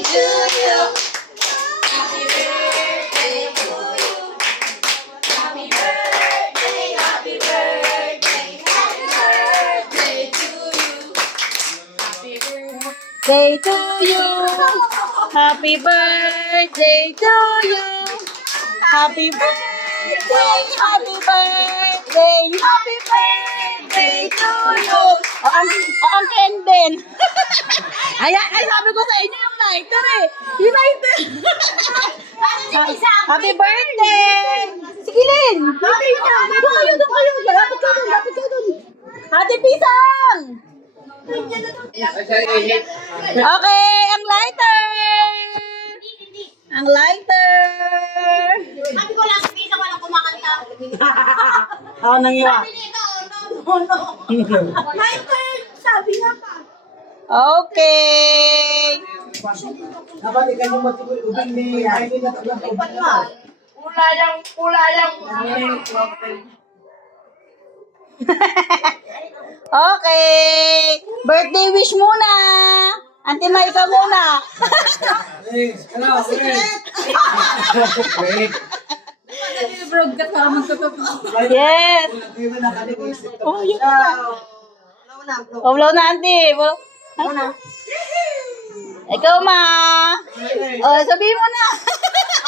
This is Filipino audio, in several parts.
to you. Happy birthday to you. Happy birthday, happy birthday, happy birthday to you. Happy birthday to you. Happy birthday to you. Happy birthday, happy birthday, happy birthday to you. Ang Kenden. Ay, sabi ko sa inyo yung lighter eh. Yung lighter. Happy birthday. Sige, Lin. Doon kayo. Lapit ka dun. Ate Pisang. Okay, ang lighter. Ang lighter. Sabi ko lang, Pisa, walang kumakanta. Ako nang iwa. Sabi nito, no. My turn, sabi nga pa. Okay. Dapat ikan yung matubig ni Ivy na tagang Kulayang. Okay. Birthday wish muna. Auntie Mai, ikaw muna. Yes. Oh, yun na. Oh, blow na, auntie. Blow. Ikaw, ma. Oh, sabihin mo na.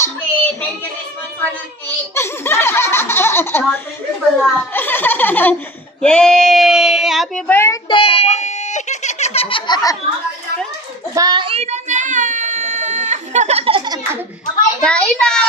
Okay, thank you, sponsor ng cake. Yay! Happy birthday! Kain na! Kain na!